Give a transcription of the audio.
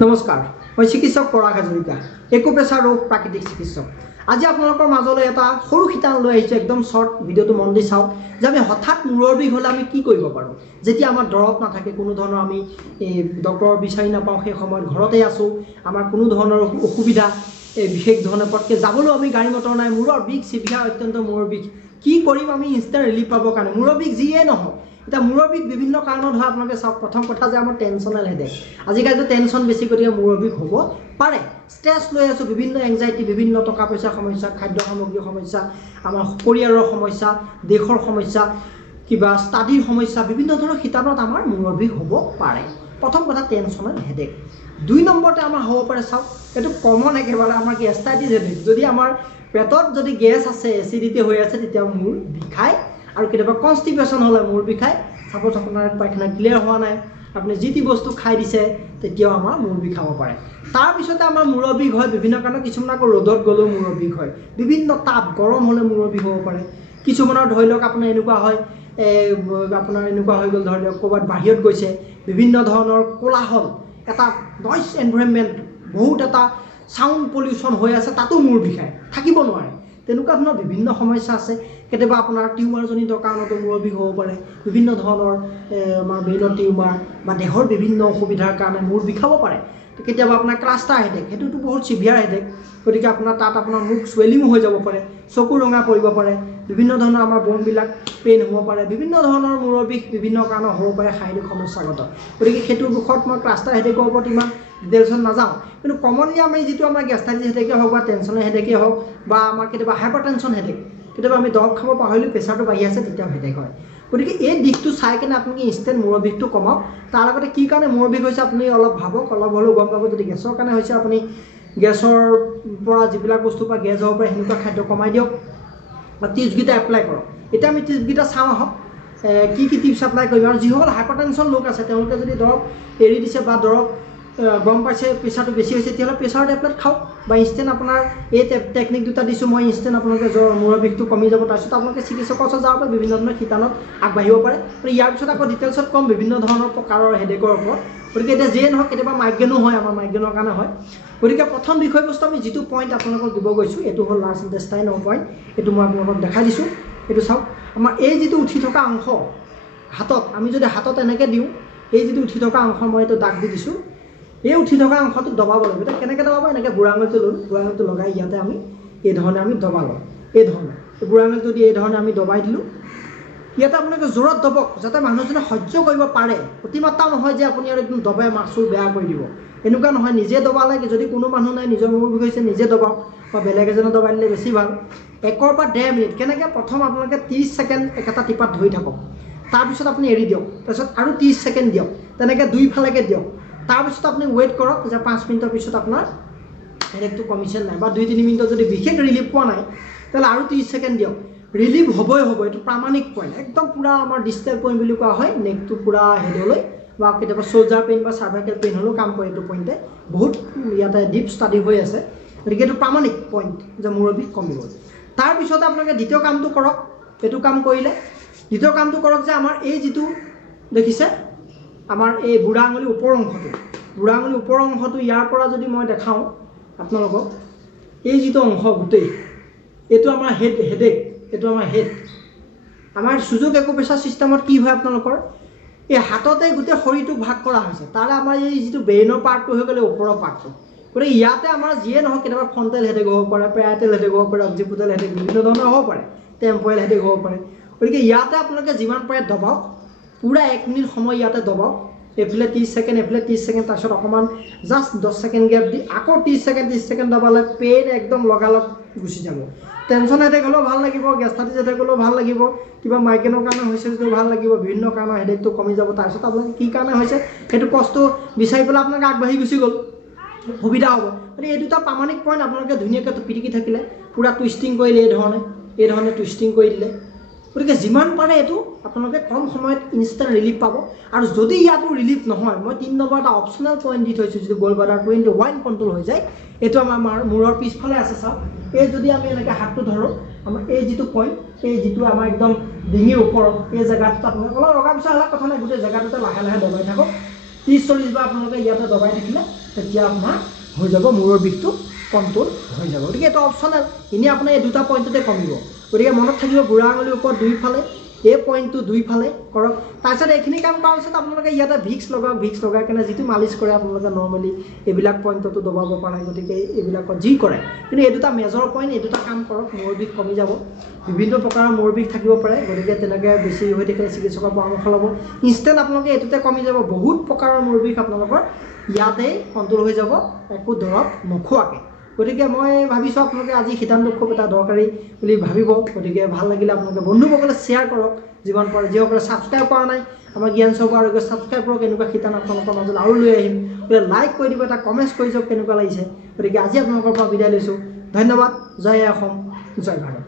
নমস্কাৰ, মই চিকিৎসক পৰাগ হাজৰিকা, একোপেচাৰ ৰোগ প্ৰাকৃতিক চিকিৎসক। আজি আপোনালোকৰ মাজলৈ এটা সৰু শিতান লৈ আহিছোঁ। একদম শ্বৰ্ট ভিডিঅ'টো মন দি চাওক যে আমি হঠাৎ মূৰৰ বিষ হ'লে আমি কি কৰিব পাৰোঁ। যেতিয়া আমাৰ দৰৱ নাথাকে, কোনো ধৰণৰ আমি ডক্টৰ বিচাৰি নাপাওঁ, সেই সময়ত ঘৰতে আছোঁ, আমাৰ কোনো ধৰণৰ অসুবিধা বিশেষ ধৰণে পটকৈ যাবলৈও আমি গাড়ী মটৰ নাই, মূৰৰ বিষ চিভিয়াৰ অত্যন্ত মূৰৰ বিষ, কি কৰিম আমি ইনষ্টেণ্ট ৰিলিফ পাবৰ কাৰণে। মূৰৰ বিষ যিয়ে নহওক, এতিয়া মূৰৰ বিষ বিভিন্ন কাৰণত হয়। আপোনালোকে চাওক, প্ৰথম কথা যে আমাৰ টেনশ্যনেল হেডেক, আজিকালিতো টেনশ্যন বেছি, গতিকে মূৰৰ বিষ হ'ব পাৰে। ষ্ট্ৰেছ লৈ আছোঁ, বিভিন্ন এংজাইটি, বিভিন্ন টকা পইচাৰ সমস্যা, খাদ্য সামগ্ৰীৰ সমস্যা, আমাৰ পৰিয়ালৰ সমস্যা, দেশৰ সমস্যা, কিবা ষ্টাডিৰ সমস্যা, বিভিন্ন ধৰণৰ শিতানত আমাৰ মূৰৰ বিষ হ'ব পাৰে। প্ৰথম কথা টেনশ্যনেল হেডেক। 2 নম্বৰতে আমাৰ হ'ব পাৰে, চাওক এইটো কমন একেবাৰে আমাৰ গেষ্টাইটিছ হেডেক। যদি আমাৰ পেটত যদি গেছ আছে, এচিডিটি হৈ আছে, তেতিয়া মূৰ বিষায়। আৰু কেতিয়াবা কনষ্টিপেশ্যন হ'লে মূৰ বিষায়। চাপ'জ আপোনাৰ পায়খানা ক্লিয়াৰ হোৱা নাই, আপুনি যি টি বস্তু খাই দিছে, তেতিয়াও আমাৰ মূৰ বিষাব পাৰে। তাৰপিছতে আমাৰ মূৰৰ বিষ হয় বিভিন্ন কাৰণত। কিছুমান আকৌ ৰ'দত গ'লেও মূৰৰ বিষ হয়, বিভিন্ন তাপ গৰম হ'লে মূৰৰ বিষ হ'ব পাৰে। কিছুমানৰ ধৰি লওক আপোনাৰ এনেকুৱা হয়, আপোনাৰ এনেকুৱা হৈ গ'ল, ধৰি লওক ক'ৰবাত বাহিৰত গৈছে, বিভিন্ন ধৰণৰ কোলাহল, এটা নইজ এনভাইৰনমেণ্ট, বহুত এটা চাউণ্ড পলিউশ্যন হৈ আছে, তাতো মূৰ বিষায়, থাকিব নোৱাৰে। তেনেকুৱা ধৰণৰ বিভিন্ন সমস্যা আছে। কেতিয়াবা আপোনাৰ টিউমাৰজনিত কাৰণতো মূৰৰ বিষ হ'ব পাৰে। বিভিন্ন ধৰণৰ আমাৰ ব্ৰেইনৰ টিউমাৰ বা দেহৰ বিভিন্ন অসুবিধাৰ কাৰণে মূৰ বিষাব পাৰে। কেতিয়াবা আপোনাৰ ক্লাষ্টাৰ হেডেক, সেইটোতো বহুত চিভিয়াৰ হেডেক, গতিকে আপোনাৰ তাত আপোনাৰ মুখ চুৱেলিঙো হৈ যাব পাৰে, চকু ৰঙা পৰিব পাৰে, বিভিন্ন ধৰণৰ আমাৰ বনবিলাক পেইন হ'ব পাৰে, বিভিন্ন ধৰণৰ মূৰৰ বিষ বিভিন্ন কাৰণত হ'ব পাৰে, শাৰীৰিক সমস্যাগত। গতিকে সেইটোৰ বিষয়ত মই ক্লাষ্টাৰ হেডেকৰ ওপৰত ইমান ডিটেইলছত নাযাওঁ। কিন্তু কমনলি আমি যিটো আমাৰ গেষ্টাইটিছ হেডেকে হওক বা টেনশ্যনেল হেডেকেই হওক বা আমাৰ কেতিয়াবা হাইপাৰটেনশ্যন হেডেক, কেতিয়াবা আমি দৰৱ খাব পাহৰিলোঁ, প্ৰেছাৰটো বাঢ়ি আছে, তেতিয়াও হেডেক হয়। গতিকে এই দিশটো চাই কিনে আপুনি ইনষ্টেণ্ট মূৰৰ বিষটো কমাওক। তাৰ লগতে কি কাৰণে মূৰৰ বিষ হৈছে আপুনি অলপ ভাবক, অলপ হ'লেও গম পাব। যদি গেছৰ কাৰণে হৈছে, আপুনি গেছৰ পৰা যিবিলাক বস্তুৰ পৰা গেছ হ'ব পাৰে, সেনেকুৱা খাদ্য কমাই দিয়ক বা টিপছকেইটা এপ্লাই কৰক। এতিয়া আমি টিপছকেইটা চাওঁ আহক, কি কি টিপছ এপ্লাই কৰিম। আৰু যিসকল হাইপাৰটেনশ্যন লোক আছে, তেওঁলোকে যদি দৰৱ এৰি দিছে বা দৰৱ গম পাইছে প্ৰেছাৰটো বেছি হৈছে, তেতিয়াহ'লে প্ৰেছাৰ টেবলেট খাওক বা ইনষ্টেণ্ট আপোনাৰ এই টেকনিক দুটা দিছোঁ মই, ইনষ্টেণ্ট আপোনালোকে মূৰৰ বিষটো কমি যাব। তাৰপিছত আপোনালোকে চিকিৎসকৰ ওচৰত যাব পাৰে, বিভিন্ন ধৰণৰ শিতানত আগবাঢ়িব পাৰে। আৰু ইয়াৰ পিছত আকৌ ডিটেইলছত ক'ম বিভিন্ন ধৰণৰ প্ৰকাৰৰ হেডেকৰ ওপৰত। গতিকে এতিয়া যিয়ে নহওক, কেতিয়াবা মাইগ্ৰেনো হয়, আমাৰ মাইগ্ৰেনৰ কাৰণে হয়। গতিকে প্ৰথম বিষয়বস্তু আমি যিটো পইণ্ট আপোনালোকক দিব গৈছোঁ, এইটো হ'ল লাৰ্জ ইণ্টেষ্টাইনৰ পইণ্ট। এইটো মই আপোনালোকক দেখাই দিছোঁ। এইটো চাওক, আমাৰ এই যিটো উঠি থকা অংশ হাতত, আমি যদি হাতত এনেকৈ দিওঁ, এই যিটো উঠি থকা অংশ, মই এইটো দাগ দি দিছোঁ, এই উঠি থকা অংশটো দবাব লাগিব। এতিয়া কেনেকৈ দবাব, এনেকৈ বুঢ়া আঙুলিটো ল'লোঁ, বুঢ়া আঙুলিটো লগাই ইয়াতে আমি এই ধৰণে আমি দবালোঁ, এই ধৰণে বুঢ়া আঙুলিটো দি এই ধৰণে আমি দবাই দিলোঁ। ইয়াতে আপোনালোকে জোৰত দবক, যাতে মানুহজনে সহ্য কৰিব পাৰে। অতিমাত্ৰাও নহয় যে আপুনি আৰু একদম দবাই মাচুল বেয়া কৰি দিব, এনেকুৱা নহয়। নিজে দবালে, যদি কোনো মানুহ নাই, নিজৰ মূৰ বিষ হৈছে, নিজে দবাওক বা বেলেগ এজনে দবাই দিলে বেছি ভাল। 1 পৰা 1.5 মিনিট কেনেকৈ, প্ৰথম আপোনালোকে 30 ছেকেণ্ড একেটা টিপাত ধৰি থাকক, তাৰপিছত আপুনি এৰি দিয়ক, তাৰপিছত আৰু 30 ছেকেণ্ড দিয়ক, তেনেকৈ দুইফালেকে দিয়ক। তাৰপিছত আপুনি ৱেইট কৰক যে 5 মিনিটৰ পিছত আপোনাৰ হেডেকটো কমিছে নাই, বা 2-3 মিনিটত যদি বিশেষ ৰিলিফ পোৱা নাই, তেতিয়াহ'লে আৰু 30 ছেকেণ্ড দিয়ক। ৰিলিফ হ'বই হ'ব, এইটো প্ৰামাণিক পইণ্ট, একদম পূৰা আমাৰ ডিষ্টেল পইণ্ট বুলি কোৱা হয়। নেকটো পূৰা হেডলৈ বা কেতিয়াবা চ'ল্জাৰ পেইন বা চাৰ্ভাইকেল পেইন হ'লেও কাম কৰে এইটো পইণ্টে। বহুত ইয়াতে ডিপ ষ্টাডি হৈ আছে, গতিকে এইটো প্ৰামাণিক পইণ্ট যে মূৰৰ বিষ কমিব। তাৰপিছতে আপোনালোকে দ্বিতীয় কামটো কৰক। এইটো কাম কৰিলে দ্বিতীয় কামটো কৰক যে আমাৰ এই যিটো দেখিছে, আমাৰ এই বুঢ়া আঙুলিৰ ওপৰ অংশটো, বুঢ়া আঙুলিৰ ওপৰ অংশটো, ইয়াৰ পৰা যদি মই দেখাওঁ আপোনালোকক, এই যিটো অংশ গোটেই, এইটো আমাৰ হেডেক, এইটো আমাৰ হেড। আমাৰ সুযোগ একোপেচাৰ ছিষ্টেমত কি হয়, আপোনালোকৰ এই হাততে গোটেই শৰীৰটোক ভাগ কৰা হৈছে। তাৰে আমাৰ এই যিটো ব্ৰেইনৰ পাৰ্টটো হৈ গ'লে ওপৰৰ পাৰ্টটো, গতিকে ইয়াতে আমাৰ যিয়ে নহওক, কেতিয়াবা ফ্ৰণ্টেল হেডেক হ'ব পাৰে, পেৰাইটেল হেডেক হ'ব পাৰে, অক্সিপিটেল হেডেক, বিভিন্ন ধৰণৰ হ'ব পাৰে, টেম্প'ৰেল হেডেক হ'ব পাৰে। গতিকে ইয়াতে আপোনালোকে যিমান পাৰে দবাওক, পূৰা 1 মিনিট সময় ইয়াতে দবাওক, এইফালে 30 ছেকেণ্ড, এইফালে 30 ছেকেণ্ড, তাৰপিছত অকণমান জাষ্ট 10 ছেকেণ্ড গেপ দি আকৌ 30 ছেকেণ্ড দবালে পেইন একদম লগালগ গুচি যাব। টেনশ্যন হেডেক হ'লেও ভাল লাগিব, গেষ্টাইটিছ হেডেক হ'লেও ভাল লাগিব, কিবা মাইগ্ৰেনৰ কাৰণে হৈছে যদিও ভাল লাগিব, বিভিন্ন কাৰণৰ হেডেকটো কমি যাব। তাৰপিছত আপোনালোকে কি কাৰণে হৈছে সেইটো কষ্ট বিচাৰি পেলাই আপোনালোকে আগবাঢ়ি গুচি গ'ল, সুবিধা হ'ব। গতিকে এই দুটা প্ৰামাণিক পইণ্ট আপোনালোকে ধুনীয়াকৈ পিটিকি থাকিলে, পূৰা টুইষ্টিং কৰিলে, এই ধৰণে টুইষ্টিং কৰি দিলে, গতিকে যিমান পাৰে এইটো আপোনালোকে কম সময়ত ইনষ্টেণ্ট ৰিলিফ পাব। আৰু যদি ইয়াতো ৰিলিফ নহয়, মই 3 নম্বৰ এটা অপশ্যনেল পইণ্ট দি থৈছোঁ, যিটো গ'ল ব্লাডাৰ 21 কণ্ট্ৰল হৈ যায়। এইটো আমাৰ মূৰৰ পিছফালে আছে, চাওক। এই যদি আমি এনেকৈ হাতটো ধৰোঁ, আমাৰ এই যিটো পইণ্ট, এই যিটো আমাৰ একদম ডিঙিৰ ওপৰত, এই জেগাটোত আপোনালোকে অলপ লগা পিছা হ'লে কথা নাই, গোটেই জেগাটোতে লাহে লাহে দবাই থাকক। 30-40 বাৰ আপোনালোকে ইয়াতে দবাই থাকিলে তেতিয়া আপোনাৰ হৈ যাব মূৰৰ বিষটো কণ্ট্ৰল হৈ যাব গতিকে এইটো অপশ্যনেল এনেই আপোনাৰ এই দুটা পইণ্টতে কমিব গতিকে মনত থাকিব বুঢ়া আঙুলিৰ ওপৰত দুইফালে এই পইণ্টটো দুইফালে কৰক তাৰপিছত এইখিনি কাম কৰাৰ পিছত আপোনালোকে ইয়াতে ভিক্স লগাওক ভিক্স লগাই কেনে যিটো মালিচ কৰে আপোনালোকে নৰ্মেলি এইবিলাক পইণ্টতো দবাব পাৰে গতিকে এইবিলাকত যি কৰে কিন্তু এই দুটা মেজৰ পইণ্ট এই দুটা কাম কৰক মূৰ বিষ কমি যাব বিভিন্ন প্ৰকাৰৰ মূৰ বিষ থাকিব পাৰে গতিকে তেনেকৈ বেছি হৈ থাকিলে চিকিৎসকৰ পৰামৰ্শ ল'ব ইনষ্টেণ্ট আপোনালোকে এইটোতে কমি যাব বহুত প্ৰকাৰৰ মূৰ বিষ আপোনালোকৰ ইয়াতেই কণ্ট্ৰল হৈ যাব একো দৰৱ নোখোৱাকৈ গতিকে মই ভাবিছোঁ আপোনালোকে আজি সিদ্ধান্ত খুব এটা দৰকাৰী বুলি ভাবিব গতিকে ভাল লাগিলে আপোনালোকে বন্ধুসকলে শ্বেয়াৰ কৰক যিমান পাৰে যিসকলে ছাবস্ক্ৰাইব কৰা নাই আমাৰ জ্ঞান চৰ্মা আৰোগ্য ছাবস্ক্ৰাইব কৰক এনেকুৱা সিদ্ধান্ত আপোনালোকৰ মাজলৈ আৰু লৈ আহিম গতিকে লাইক কৰি দিব এটা কমেণ্টছ কৰি যাওক কেনেকুৱা লাগিছে গতিকে আজি আপোনালোকৰ পৰা বিদায় লৈছোঁ ধন্যবাদ জয় অসম জয় ভাৰত